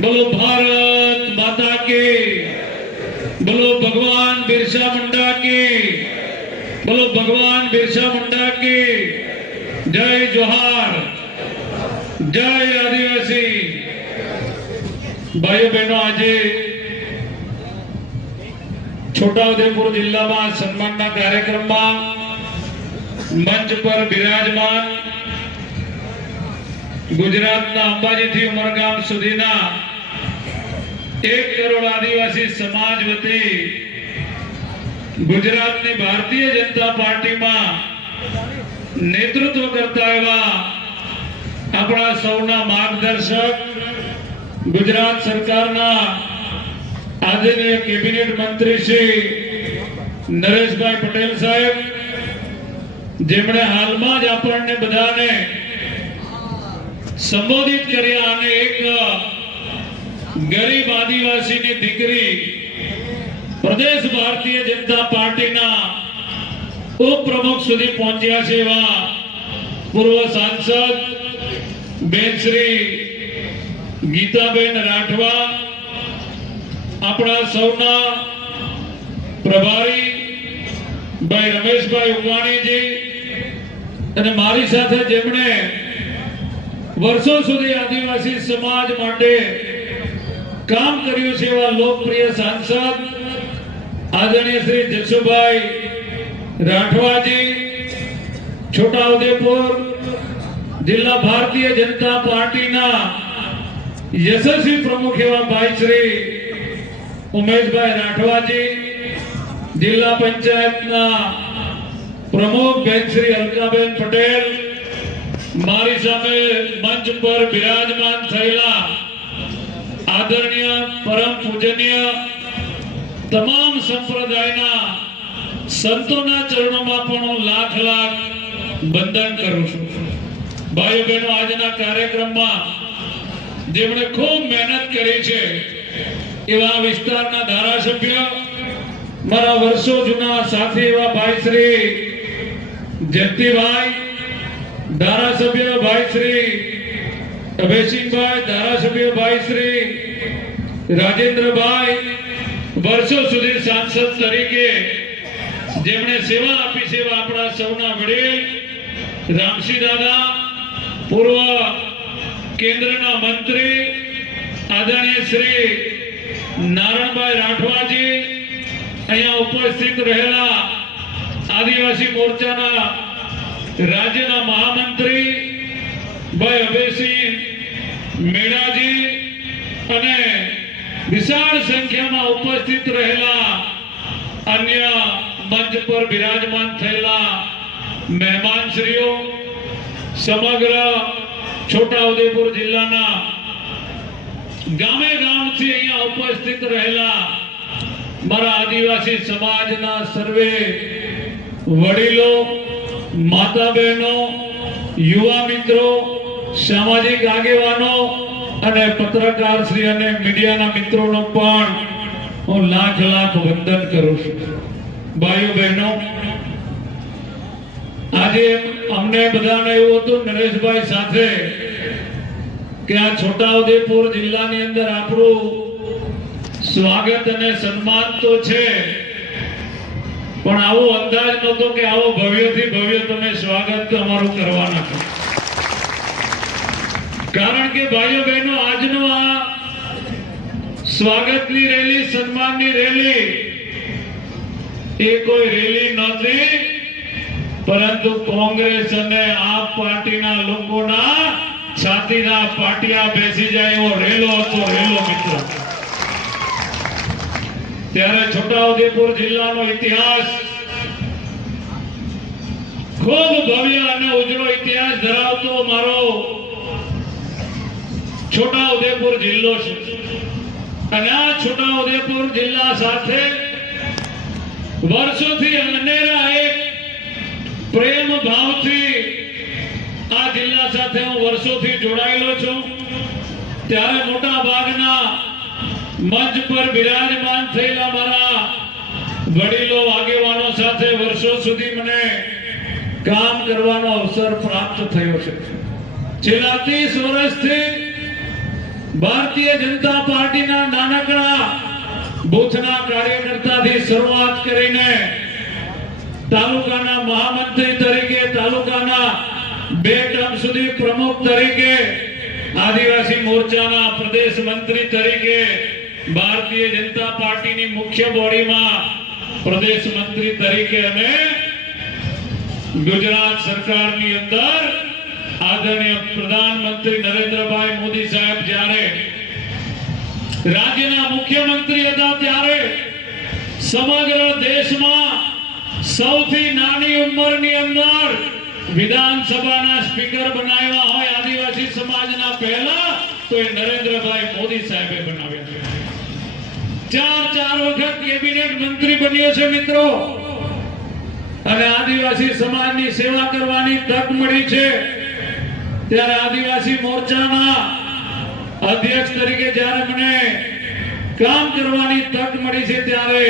બોલો ભારત માતા કે બોલો ભગવાન બિરસા મુંડા કે બોલો ભગવાન બિરસા મુંડા કે જય જોહાર જય આદિવાસી ભાઈઓ બહેનો આજે છોટાઉદેપુર જિલ્લામાં સન્માનના કાર્યક્રમમાં મંચ પર બિરાજમાન ગુજરાતના અંબાજીથી ઉમરગામ સુધીના એક કરોડ આદિવાસી સમાજ વતી ગુજરાતની ભારતીય જનતા પાર્ટીમાં નેતૃત્વ કરતા એવા આપણા સૌના માર્ગદર્શક ગુજરાત સરકારના આદરણીય કેબિનેટ મંત્રી શ્રી નરેશભાઈ પટેલ સાહેબ, જેમણે હાલમાં જ આપણને બધાને સંબોધિત કર્યા અને એક ગરીબ આદિવાસીની દીકરી પ્રદેશ ભારતીય જનતા પાર્ટીના ઉપપ્રમુખ સુધી પહોંચ્યા છે એવા પૂર્વ સાંસદ બેન શ્રી ગીતાબેન રાઠવા, આપણા સૌના પ્રભારી ભાઈ રમેશભાઈ ઉગાણીજી અને મારી સાથે જેમણે વર્ષો સુધી આદિવાસી સમાજ માટે કામ કર્યું છે એવા લોકપ્રિય સાંસદ આદરણીય શ્રી જસુભાઈ રાઠવાજી, છોટાઉદેપુર જિલ્લા ભારતીય જનતા પાર્ટીના યશસ્વી પ્રમુખ એવા ભાઈ શ્રી ઉમેશભાઈ રાઠવાજી, જિલ્લા પંચાયતના પ્રમુખ બેન શ્રી અલકાબેન પટેલ, મારી સામે મંચ પર બિરાજમાન થયેલા આદરણીય, પરમ પૂજનીય, તમામ સંપ્રદાયના સંતોના ચરણોમાં પણ હું લાખ લાખ વંદન કરું છું. ભાઈઓ બહેનો, આજના કાર્યક્રમમાં જેમણે ખૂબ મહેનત કરી છે, એવા વિસ્તારના ધારાસભ્ય, મારા વર્ષો જૂના સાથી એવા ભાઈ શ્રી જયંતિભાઈ, ધારાસભ્ય ભાઈ શ્રી અભયસિંહભાઈ ધારાસભ્ય ભાઈ શ્રી રાજેન્દ્રભાઈ વર્ષો સુધી સાંસદ તરીકે જેમણે સેવા આપી છે આપણા સૌના વડીલ રામસિંહ દાદા, પૂર્વ કેન્દ્રના મંત્રી આદરણીય શ્રી નારાયણભાઈ રાઠવાજી, અહીંયા ઉપસ્થિત રહેલા આદિવાસી મોરચાના રાજ્યના મહામંત્રી ભાઈ અભયસિંહ મેળાજી અને વિશાળ સંખ્યામાં ઉપસ્થિત રહેલા અન્ય મંચ પર બિરાજમાન થયેલા મહેમાનશ્રીઓ, સમગ્ર છોટાઉદેપુર જિલ્લાના ગામે ગામથી અહીંયા ઉપસ્થિત રહેલા મારા આદિવાસી સમાજના સર્વે વડીલો માતા બહેનો યુવા મિત્રો સામાજિક આગેવાનો અને પત્રકાર શ્રી અને મીડિયાના મિત્રોનો પણ હું લાખ લાખ વંદન કરું છું. ભાઈઓ બહેનો, આજે અમને બધાને એવું હતું નરેશભાઈ સાથે કે આ છોટાઉદેપુર જિલ્લાની અંદર આપણું સ્વાગત અને સન્માન તો છે, પણ આવો અંદાજ નહોતો કે આવો ભવ્યથી ભવ્ય તમે સ્વાગત અમારું કરવાના છો. કારણ કે ભાઈઓ બહેનો આજનો આ સ્વાગતની રેલી, સન્માનની રેલી એ કોઈ રેલી નથી, પરંતુ કોંગ્રેસ અને આપ પાર્ટીના લોકોના છાતીના પાટિયા બેસી જાય એવો રેલો હતો, રેલો મિત્રો. ત્યારે છોટાઉદેપુર જિલ્લાનો ઇતિહાસ ખૂબ ભવ્ય અને ઉજળો ઇતિહાસ ધરાવતો મારો છોટાઉદેપુર જિલ્લો છે. અને આ છોટા ઉદેપુર જિલ્લા સાથે વર્ષોથી અનેરા એક પ્રેમ ભાવથી આ જિલ્લા સાથે હું વર્ષોથી જોડાયેલો છું. ત્યારે મોટા ભાગના મંચ પર બિરાજમાન થયેલા મારા વડીલો, આગેવાનો સાથે વર્ષો સુધી મને કામ કરવાનો અવસર પ્રાપ્ત થયો છે. છેલ્લા ત્રીસ વર્ષથી ભારતીય જનતા પાર્ટીના નાનકડા બુથના કાર્યકર્તાથી શરૂઆત કરીને તાલુકાના મહામંત્રી તરીકે, તાલુકાના બે ટર્મ સુધી પ્રમુખ તરીકે, આદિવાસી મોરચાના પ્રદેશ મંત્રી તરીકે, ભારતીય જનતા પાર્ટીની મુખ્ય બોડીમાં પ્રદેશ મંત્રી તરીકે અને ગુજરાત સરકારની અંદર આદરણીય પ્રધાનમંત્રી નરેન્દ્રભાઈ મોદી સાહેબ, જ્યારે રાજ્યના મુખ્યમંત્રી હતા ત્યારે સમગ્ર દેશમાં સૌથી નાની ઉંમરની અંદર વિધાનસભાના સ્પીકર બનાવ્યા હોય આદિવાસી સમાજના પહેલા, તો એ નરેન્દ્રભાઈ મોદી સાહેબે બનાવ્યા ચાર ચાર વખત કેબિનેટ મંત્રી બન્યો છે મિત્રો. અને આદિવાસી સમાજની સેવા કરવાની તક મળી છે. ત્યારે આદિવાસી મોરચાના અધ્યક્ષ તરીકે જ્યારે મને કામ કરવાની તક મળી છે ત્યારે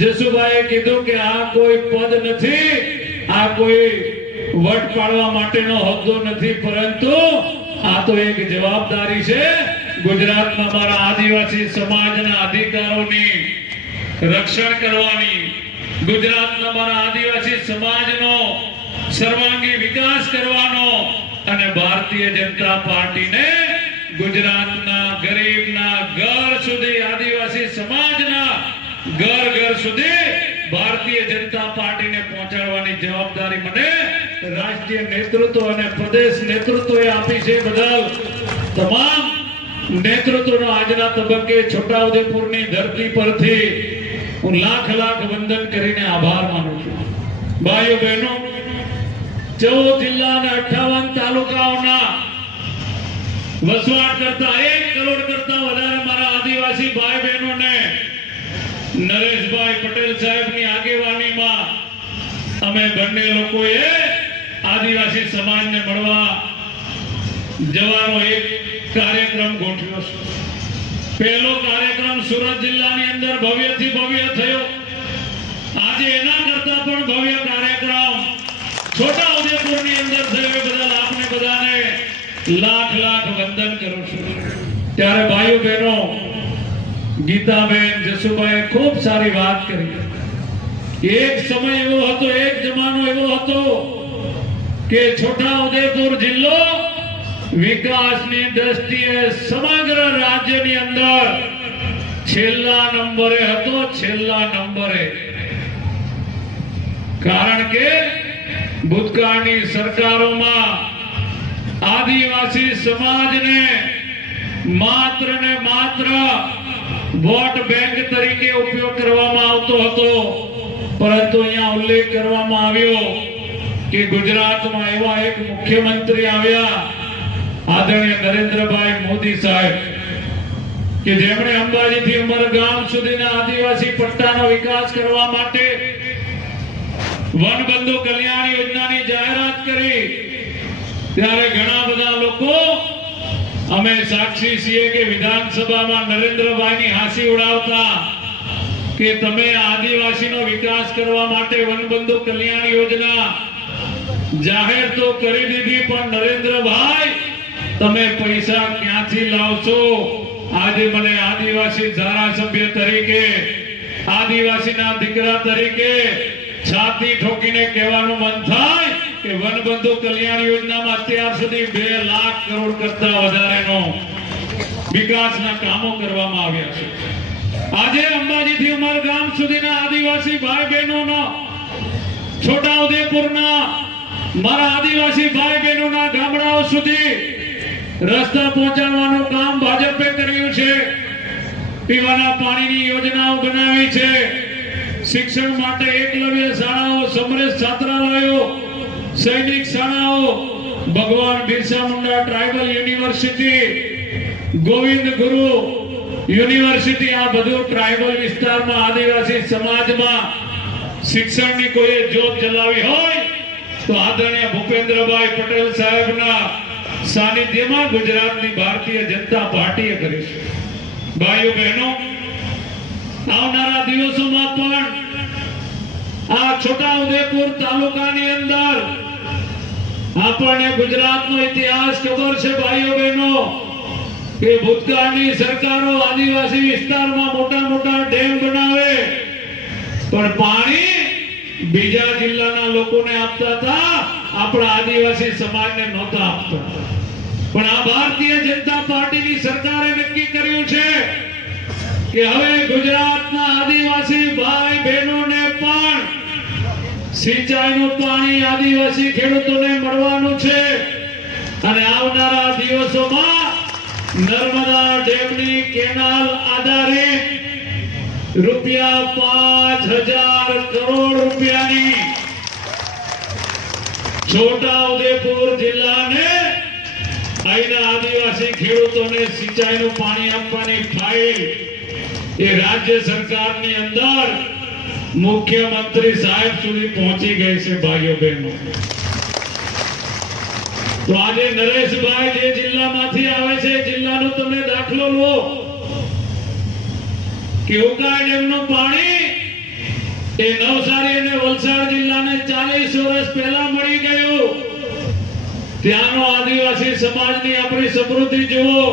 જસુભાઈએ કીધું કે આ કોઈ પદ નથી, આ કોઈ વટ પાડવા માટેનો હોદ્દો નથી, પરંતુ આ તો એક જવાબદારી છે. ગુજરાતમાં મારા આદિવાસી સમાજના અધિકારોની રક્ષણ કરવાની, ગુજરાતના મારા આદિવાસી સમાજનો સર્વાંગી વિકાસ કરવાનો અને ભારતીય જનતા પાર્ટીને ગુજરાતના ગરીબના ઘર સુધી, આદિવાસી સમાજના ઘર ઘર સુધી ભારતીય જનતા પાર્ટીને પહોંચાડવાની જવાબદારી મને રાષ્ટ્રીય નેતૃત્વ અને પ્રદેશ નેતૃત્વએ આપી છે બદલ તમામ નેતૃત્વનો આજના તબક્કે છોટાઉદેપુરની ધરતી પરથી હું લાખ લાખ વંદન કરીને આભાર માનું છું. ભાઈઓ બહેનો ચૌદ જિલ્લા અઠાવન તાલુકાઓના વસવાટ કરતા એક કરોડ કરતા વધારે મારા આદિવાસી ભાઈ બહેનોને નરેશભાઈ પટેલ સાહેબની આગેવાનીમાં અમે બંને લોકોએ આદિવાસી સમાજને મળવા જવાનો એક કાર્યક્રમ ગોઠવ્યો છે. પહેલો કાર્યક્રમ સુરત જિલ્લાની અંદર ભવ્યથી ભવ્ય થયો. આજે એના કરતા પણ ભવ્ય અંદર થયો બદલ આપને બધાને લાખ લાખ વંદન ત્યારે ભાઈઓ બહેનો, ગીતાબેન જસુભાઈ ખૂબ સારી વાત કરી. એક સમય એવો હતો, એક જમાનો એવો હતો કે છોટા ઉદેપુર જિલ્લો વિકાસની દ્રષ્ટિએ સમગ્ર રાજ્યની અંદર છેલ્લા નંબરે હતો, છેલ્લા નંબરે. કારણ કે ભૂતકાળની સરકારોમાં આદિવાસી સમાજને માત્ર ને માત્ર વોટ બેંક તરીકે ઉપયોગ કરવામાં આવતો હતો. પરંતુ અહીંયા ઉલ્લેખ કરવામાં આવ્યો કે ગુજરાતમાં એવા એક મુખ્યમંત્રી આવ્યા આદરણીય નરેન્દ્રભાઈ મોદી સાહેબ, કે જેમણે અંબાજીથી ઉમરગામ સુધીના આદિવાસી પટ્ટાનો વિકાસ કરવા માટે વનબંધુ કલ્યાણ યોજનાની જાહેરાત કરી. ત્યારે ઘણા બધા લોકો અમે સાક્ષી છીએ કે વિધાનસભામાં નરેન્દ્રભાઈની હાંસી ઉડાવતા કે તમે આદિવાસીનો વિકાસ કરવા માટે વનબંધુ કલ્યાણ યોજના જાહેર તો કરી દીધી, પણ નરેન્દ્રભાઈ, તમે પૈસા ક્યાંથી લાવશો? આજે મને આદિવાસી ધારાસભ્ય તરીકે, આદિવાસીના દીકરા તરીકે છાતી ઠોકીને કહેવાનું મન થાય કે વનબંધુ કલ્યાણ યોજનામાં અત્યાર સુધી બે લાખ કરોડ કરતા વધારેનો વિકાસના કામો કરવામાં આવ્યા છે. આજે અંબાજીથી ગામ સુધીના આદિવાસી ભાઈ બહેનોના છોટા ઉદેપુરના, મારા આદિવાસી ભાઈ બહેનોના ગામડાઓ સુધી રસ્તા પહોંચાડવાનું કામ ભાજપે કર્યું છે. પીવાના પાણીની યોજનાઓ બનાવી છે. શિક્ષણ માટે એકલવ્ય શાળાઓ, સમરેશ છાત્રાલયો, સૈનિક શાળાઓ, ભગવાન Birsa Munda tribal university, Govind Guru university, આ બધું ટ્રાઇબલ વિસ્તારમાં આદિવાસી સમાજમાં શિક્ષણની કોઈ જોત ચલાવી હોય, તો આદરણીય ભૂપેન્દ્રભાઈ પટેલ સાહેબના સાનિધ્યમાં ગુજરાતની ભારતીય જનતા પાર્ટીએ કરી છે. ભાઈઓ બહેનો, આવનારા દિવસોમાં પણ આ છોટા ઉદેપુર તાલુકાની અંદર આપણને ગુજરાતનો ઇતિહાસ ખબર છે, ભાઈઓ બહેનો, કે ભૂતકાળની સરકારો આદિવાસી વિસ્તારમાં મોટા મોટા ડેમ બનાવે. પણ પાણી બીજા જિલ્લાના લોકોને આપતા હતા, આપણા આદિવાસી સમાજને નહોતા આપતા. પણ આ ભારતીય જનતા પાર્ટીની સરકારે નક્કી કર્યું છે કે હવે ગુજરાતના આદિવાસી ભાઈ બહેનોને સિંચાઈનું પાણી આદિવાસી ખેડૂતોને મળવાનું છે. અને આવનારા દિવસોમાં નર્મદા ડેમની કેનાલ આધારિત રૂપિયા પાંચ હજાર કરોડ રૂપિયાની છોટા ઉદેપુર જિલ્લાને અહીંના આદિવાસી ખેડૂતોને સિંચાઈનું પાણી આપવાની ફાઇલ એ રાજ્ય સરકારની અંદર મુખ્યમંત્રી સાહેબ સુધી પહોંચી ગઈ છે, ભાઈઓ બહેનો. તો આજે નરેશભાઈ જે જિલ્લામાંથી આવે છે જિલ્લાનો તમે દાખલો લો. કે ઉકાઈ ડેમનું પાણી એ નવસારી અને વલસાડ જિલ્લાને ચાલીસ વર્ષ પહેલા મળી ગયું. ત્યાંનો આદિવાસી સમાજની આપણી સમૃદ્ધિ જુઓ.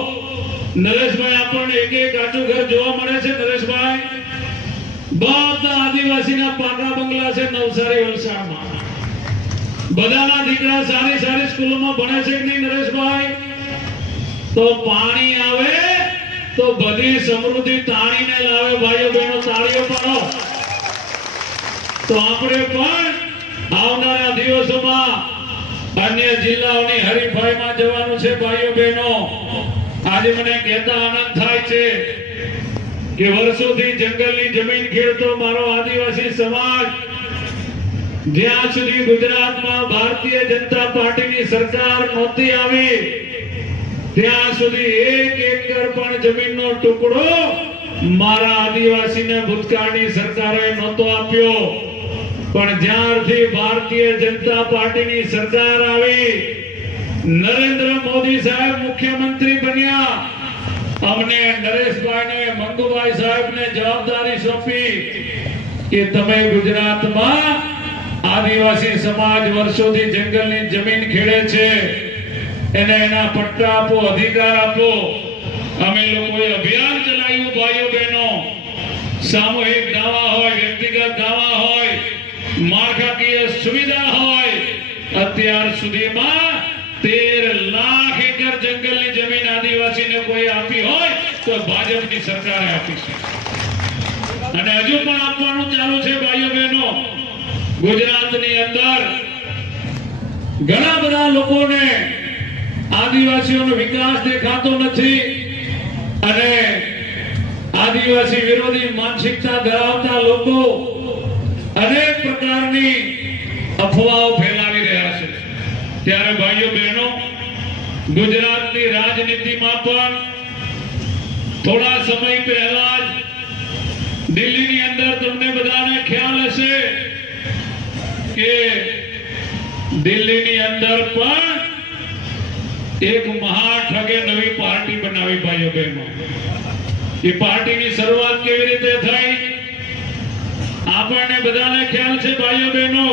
નરેશભાઈ આપણને એક એક કાચું ઘર જોવા મળે છે, નરેશભાઈ. બધા આદિવાસીના પાકા બંગલા છે નવસારી વલસાડમાં. બધાના દીકરા સારી સારી સ્કૂલોમાં ભણે છે કે નહીં નરેશભાઈ? તો પાણી આવે, તો બધી સમૃદ્ધિ તાણીને લાવે ભાઈઓ બહેનો, તાળીઓ પાડો. તો આપણે પણ આવનારા દિવસોમાં અન્ય જિલ્લાઓની હરીફાઈમાં જવાનું છે ભાઈઓ બહેનો. આજે મને કહેતા આનંદ થાય છે કે વર્ષોથી જંગલની જમીન ખેડતો મારો આદિવાસી સમાજ, જ્યાં સુધી ગુજરાતમાં ભારતીય જનતા પાર્ટીની સરકાર નહોતી આવી, ત્યાં સુધી એક એકર પણ જમીનનો ટુકડો મારા આદિવાસીને ભૂતકાળની સરકારે નહોતો આપ્યો. પણ જ્યારથી ભારતીય જનતા પાર્ટીની સરકાર આવી, નરેન્દ્ર મોદી સાહેબ મુખ્યમંત્રી બન્યા. અમને નરેશભાઈને મંગુભાઈ સાહેબને જવાબદારી સોંપી કે તમે ગુજરાતમાં આદિવાસી સમાજ વર્ષોથી જંગલની જમીન ખેડે છે. એને એના પટ્ટા આપો, અધિકાર આપો. અમે લોકોએ અભિયાન ચલાવ્યું, ભાઈઓ બહેનો. સામૂહિક તો ભાજપની સરકારે આપી છે. અને હજુ પણ આપવાનું ચાલુ છે, ભાઈઓ બહેનો. ગુજરાતની અંદર ઘણા બધા લોકોને આદિવાસીઓનો વિકાસ દેખાતો નથી અને આદિવાસી વિરોધી માનસિકતા ધરાવતા લોકો અનેક પ્રકારની અફવાઓ ફેલાવી રહ્યા છે. ત્યારે ભાઈઓ બહેનો, ગુજરાતની રાજનીતિમાં પણ થોડા સમય પહેલા જ દિલ્હીની અંદર તમને બધાને ખ્યાલ હશે કે દિલ્હીની અંદર પણ એક મહાઠગે નવી પાર્ટી બનાવી ભાઈઓ બહેનો. એ પાર્ટીની શરૂઆત કેવી રીતે થઈ? આપણને બધાને ખ્યાલ છે ભાઈઓ બહેનો,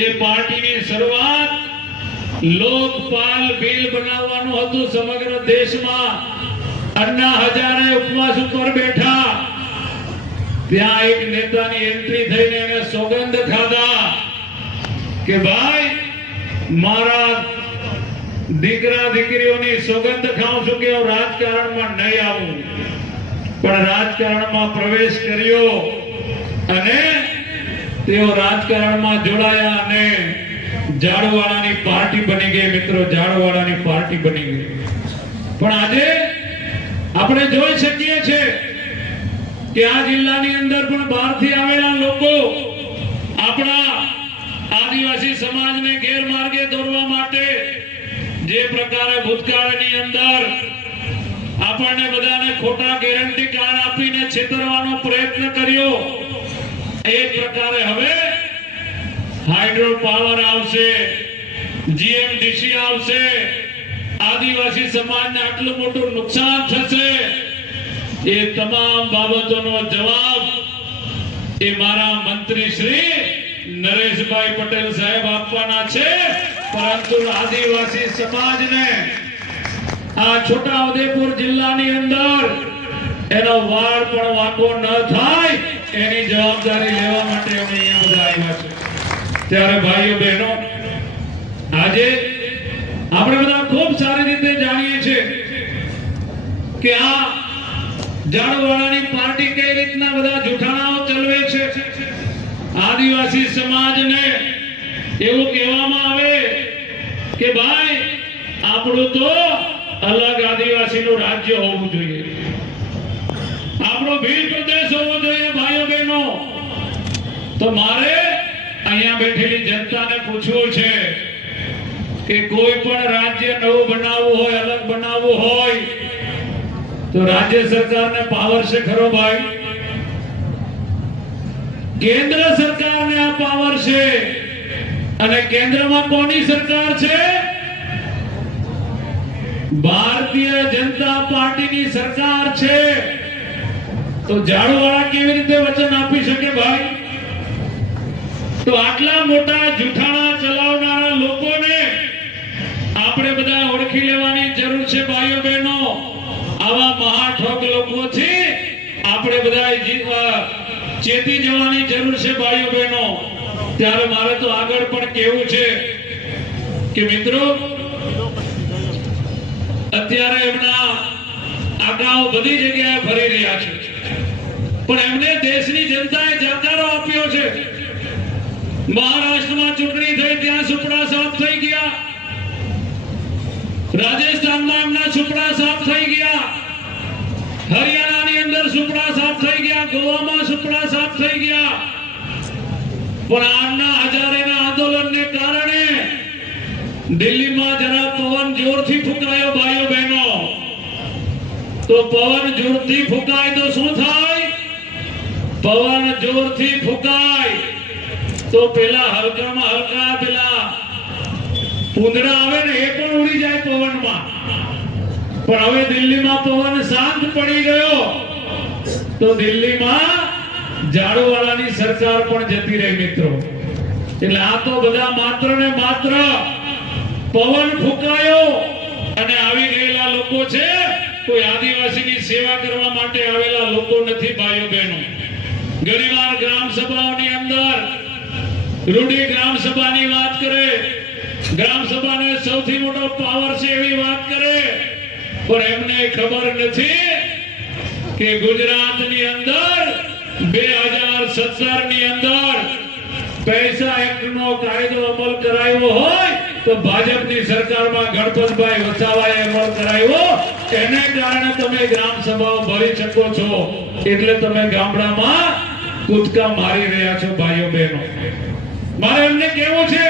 એ પાર્ટીની શરૂઆત લોકપાલ બિલ બનાવવાનું હતું સમગ્ર દેશમાં. અન્ના હજારે ઉપવાસ ઉપર બેઠા. ત્યાં એક નેતાની એન્ટ્રી થઈને એને સોગંદ ખાધા કે ભાઈ, મારા દીકરા દીકરીઓની સોગંદ ખાઉં છું કે હું રાજકારણમાં નહીં આવું. પણ રાજકારણમાં પ્રવેશ કર્યો અને તેઓ રાજકારણમાં જોડાયા અને ઝાડવાળાની પાર્ટી બની ગઈ. મિત્રો ઝાડવાળાની પાર્ટી બની ગઈ. પણ આજે આપણે જોઈ શકીએ છીએ કે આ જિલ્લાની અંદર પણ બહારથી આવેલા લોકો આપણા આદિવાસી સમાજને ગેરમાર્ગે દોરવા માટે જે પ્રકારે ભૂતકાળની અંદર આપણને બધાને ખોટા ગેરંટી કાર્ડ આપીને છેતરવાનો પ્રયત્ન કર્યો, એ પ્રકારે હવે હાઇડ્રો પાવર આવશે, જીએમડીસી આવશે આદિવાસી સમાજને આટલું મોટું નુકસાન થશે, એ તમામ બાબતોનો જવાબ એ મારા મંત્રી શ્રી નરેશભાઈ પટેલ સાહેબ આપવાના છે. પરંતુ આદિવાસી સમાજને આ છોટા ઉદેપુર જિલ્લાની અંદર એનો વાળ પણ વાંકો ન થાય એની જવાબદારી લેવા માટે અમે અહીંયા બધા આવ્યા છે ત્યારે ભાઈઓ બહેનો, આજે આપણે બધા ખૂબ સારી રીતે જાણીએ છીએ કે આ ઝાડવાળાની પાર્ટી કઈ રીતના બધા જૂઠાણાઓ ચલવે છે? આદિવાસી સમાજને એવું કહેવામાં આવે કે ભાઈ, આપણું તો અલગ આદિવાસીનું રાજ્ય હોવું જોઈએ. આપણો ભીલ પ્રદેશ હોવો જોઈએ, ભાઈઓ બહેનો. તો મારે અહીંયા બેઠેલી જનતાને પૂછવું છે કે કોઈ પણ રાજ્ય નવું બનાવવું હોય, અલગ બનાવવું હોય, તો રાજ્ય સરકારને પાવર છે ખરો ભાઈ? કેન્દ્ર સરકારને આ પાવર છે. અને કેન્દ્રમાં કોની સરકાર છે? ભારતીય જનતા પાર્ટીની સરકાર છે. તો ઝાડુવાળા કેવી રીતે વચન આપી શકે ભાઈ? તો આટલા મોટા જૂઠાણા ચલાવનારા લોકોને આપણે બધા ઓળખી લેવાની જરૂર છે, ભાઈઓ બહેનો. આવા મહાઠોક લોકોથી આપણે બધા ચેતી જવાની જરૂર છે, ભાઈઓ બહેનો. ત્યારે મારે તો આગળ પણ કેવું છે કે મિત્રો, અત્યારે એમના આગાઓ બધી જગ્યાએ ફરી રહ્યા છે. પણ એમને દેશની જનતાએ જાકારો આપ્યો છે. મહારાષ્ટ્રમાં ચૂંટણી થઈ, ત્યાં સુપડા સાફ થઈ ગયા. રાજસ્થાનમાં એમના સુપડા સાફ થઈ ગયા. હરિયાણાની અંદર સુપડા સાફ થઈ ગયા. ગોવામાં સુપડા સાફ થઈ ગયા. પણ આના હજારેના આંદોલનને કારણે દિલ્હીમાં જરા પવન જોરથી ફૂંકાયો ભાઈઓ બહેનો. તો પવન જોરથી ફૂંકાય તો શું થાય? પવન જોરથી ફૂંકાય. તો પેલા હલકામાં હલકા પેલા પૂંદડા આવે ને એ પણ ઉડી જાય પવનમાં. પણ હવે દિલ્હીમાં પવન શાંત પડી ગયો. તો દિલ્હીમાં ઝાડુવાળાની સરકાર પણ જતી રહી મિત્રો. એટલે આ તો બધા માત્ર ને માત્ર પવન ફૂંકાયો. અને આવી ગયેલા લોકો છે, કોઈ આદિવાસીની સેવા કરવા માટે આવેલા લોકો નથી ભાઈઓ બહેનો. ઘણીવાર ગ્રામ સભાઓની અંદર રૂઢિ ગ્રામ સભાની વાત કરે ગ્રામ સભાને સૌથી મોટો પાવર છે એવી વાત કરે, પણ એમને ખબર નથી કે ગુજરાતની અંદર બે હજાર સત્તરની અંદર પૈસા એક્ટ નો કાયદો અમલ કરાયો હોય તો ભાજપની સરકારમાં ગણપતભાઈ વસાવાએ અમલ કરાયો. એને કારણે તમે ગ્રામ સભાઓ ભરી શકો છો. એટલે તમે ગામડામાં કૂદકા મારી રહ્યા છો, ભાઈઓ બહેનો. મારે એમને કેવું છે